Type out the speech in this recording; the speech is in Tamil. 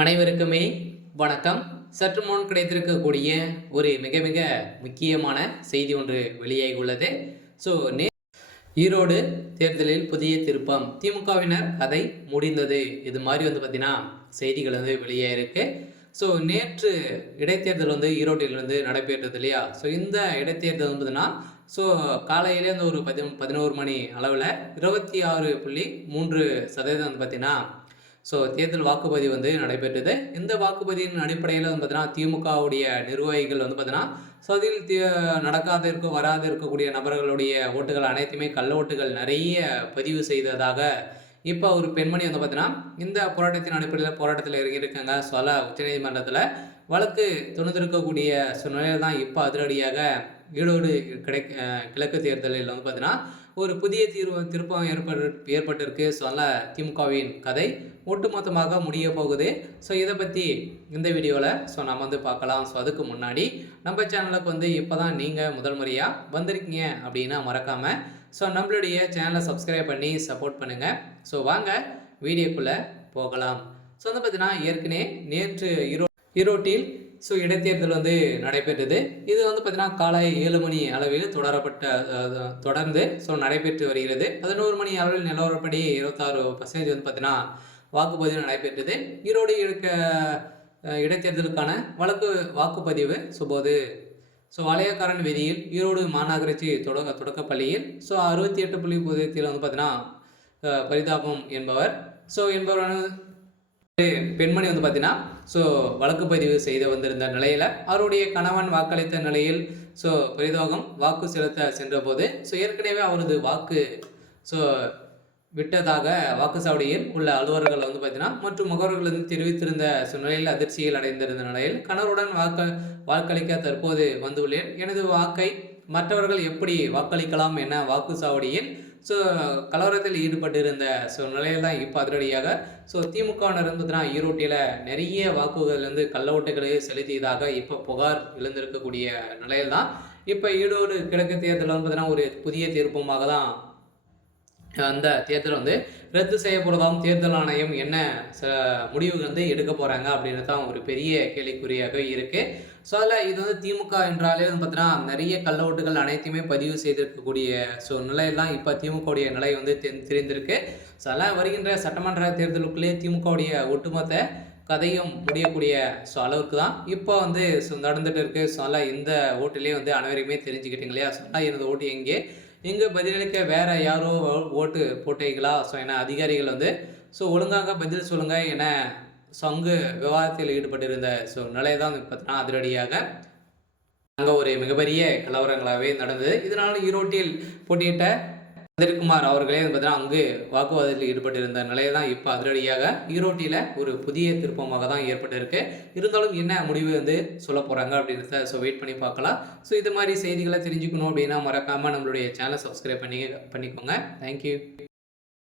அனைவருக்குமே வணக்கம். சற்று முன் கிடைத்திருக்கக்கூடிய ஒரு மிக மிக முக்கியமான செய்தி ஒன்று வெளியாகி உள்ளது. ஸோ ஈரோடு தேர்தலில் புதிய திருப்பம், திமுகவினர் கதை முடிந்தது, இது மாதிரி பார்த்தீங்கன்னா செய்திகள் வெளியாயிருக்கு. ஸோ நேற்று இடைத்தேர்தல் ஈரோட்டிலிருந்து நடைபெற்றது இல்லையா? ஸோ இந்த இடைத்தேர்தல் பார்த்தீங்கன்னா ஸோ காலையிலே ஒரு 11 மணி அளவில் 26.3% பார்த்தீங்கன்னா ஸோ தேர்தல் வாக்குப்பதிவு நடைபெற்றது. இந்த வாக்குப்பதிவின் அடிப்படையில் பார்த்தீங்கன்னா திமுகவுடைய நிர்வாகிகள் பார்த்தீங்கன்னா ஸோ அதில் நடக்காத வராது இருக்கக்கூடிய நபர்களுடைய ஓட்டுகள் அனைத்துமே கள்ள ஓட்டுகள் நிறைய பதிவு செய்ததாக இப்போ ஒரு பெண்மணி பார்த்தீங்கன்னா இந்த போராட்டத்தின் அடிப்படையில் போராட்டத்தில் இறங்கியிருக்காங்க. சொல்ல உச்சநீதிமன்றத்தில் வழக்கு துணிந்திருக்கக்கூடிய சூழ்நிலையில் தான் இப்போ அதிரடியாக ஈரோடு கிழக்கு தேர்தலில் பார்த்தீங்கன்னா ஒரு புதிய திருப்பம் ஏற்பட்டிருக்கு. சொல்ல திமுகவின் கதை ஒட்டுமொத்தமாக முடிய போகுது. ஸோ இதை பற்றி இந்த வீடியோவில் நம்ம பார்க்கலாம். ஸோ அதுக்கு முன்னாடி நம்ம சேனலுக்கு இப்போ தான் நீங்கள் முதல் முறையாக வந்திருக்கீங்க அப்படின்னா மறக்காமல் ஸோ நம்மளுடைய சேனலை சப்ஸ்கிரைப் பண்ணி சப்போர்ட் பண்ணுங்கள். ஸோ வாங்க வீடியோக்குள்ளே போகலாம். ஸோ பார்த்தீங்கன்னா ஏற்கனவே நேற்று ஈரோட்டில் ஸோ இடைத்தேர்தல் நடைபெற்றது. இது பார்த்தீங்கன்னா காலை 7 மணி அளவில் தொடர்ந்து ஸோ நடைபெற்று வருகிறது. 11 மணி அளவில் நிலவரப்படி 26% பார்த்தீங்கன்னா வாக்குப்பதிவு நடைபெற்றது. ஈரோடு இடைத்தேர்தலுக்கான வாக்குப்பதிவு போது ஸோ வளையக்காரன் வீதியில் ஈரோடு மாநகராட்சி தொடக்கப்பள்ளியில் ஸோ 68.0 பார்த்தீங்கன்னா பரிதாபம் என்பவர் பெண்மணி பார்த்தீங்கன்னா ஸோ வழக்கு பதிவு செய்து வந்திருந்த நிலையில் அவருடைய கணவன் வாக்களித்த நிலையில் ஸோ பரிதாபம் வாக்கு செலுத்த சென்ற போது ஸோ ஏற்கனவே அவரது வாக்கு ஸோ விட்டதாக வாக்குச்சாவடியில் உள்ள அலுவலர்கள் பார்த்தீங்கன்னா மற்றும் முகவர்கள் தெரிவித்திருந்த நிலையில் அதிர்ச்சியில் அடைந்திருந்த நிலையில் கணவருடன் வாக்களிக்க தற்போது வந்துள்ளேன். எனது வாக்கை மற்றவர்கள் எப்படி வாக்களிக்கலாம் என வாக்குச்சாவடியில் ஸோ கலவரத்தில் ஈடுபட்டிருந்த நிலையில் தான் இப்போ அதிரடியாக ஸோ திமுகவினர் பார்த்தீங்கன்னா ஈரோட்டில் நிறைய வாக்குகள் கள்ள ஓட்டுகளை செலுத்தியதாக இப்போ புகார் எழுந்திருக்கக்கூடிய நிலையில் தான் இப்போ ஈரோடு கிழக்கு தேர்தல் பார்த்தீங்கன்னா ஒரு புதிய திருப்பமாக தான் அந்த தேர்தல் ரத்து செய்யப்படுறதாகவும் தேர்தல் ஆணையம் என்ன முடிவு எடுக்க போகிறாங்க அப்படின்னு தான் ஒரு பெரிய கேள்விக்குறியாக இருக்குது. ஸோ அதில் இது திமுக என்றாலே பார்த்தீங்கன்னா நிறைய கள்ள ஓட்டுகள் அனைத்தையுமே பதிவு செய்திருக்கக்கூடிய ஸோ நிலையெல்லாம் இப்போ திமுகவுடைய நிலை தெரிந்திருக்கு. ஸோ அதெல்லாம் வருகின்ற சட்டமன்ற தேர்தலுக்குள்ளே திமுகவுடைய ஒட்டுமொத்த கதையும் முடியக்கூடிய ஸோ அளவுக்கு தான் இப்போ ஸோ நடந்துட்டு இருக்கு. ஸோ அதெல்லாம் இந்த ஓட்டுலேயே அனைவருமே தெரிஞ்சுக்கிட்டீங்க இல்லையா? ஸோ எனது ஓட்டு எங்கே பதிலளிக்க வேறு யாரோ ஓட்டு போட்டீங்களா? ஸோ என அதிகாரிகள் ஸோ ஒழுங்காக பதில் சொல்லுங்கள் என அங்கு விவாதத்தில் ஈடுபட்டிருந்த ஸோ நிலை தான் பார்த்தீங்கன்னா அதிரடியாக அங்கே ஒரு மிகப்பெரிய கலவரங்களாகவே நடந்தது. இதனால் ஈரோட்டில் போட்டியிட்ட சந்திரகுமார் அவர்களே பார்த்தீங்கன்னா அங்கு வாக்குவாதத்தில் ஈடுபட்டிருந்த நிலையை தான் இப்போ அதிரடியாக ஈரோட்டில் ஒரு புதிய திருப்பமாக தான் ஏற்பட்டிருக்கு. இருந்தாலும் என்ன முடிவு சொல்ல போகிறாங்க அப்படின்றத ஸோ வெயிட் பண்ணி பார்க்கலாம். ஸோ இது மாதிரி செய்திகளை தெரிஞ்சுக்கணும் அப்படின்னா மறக்காமல் நம்மளுடைய சேனலை சப்ஸ்கிரைப் பண்ணிக்கோங்க. தேங்க்யூ.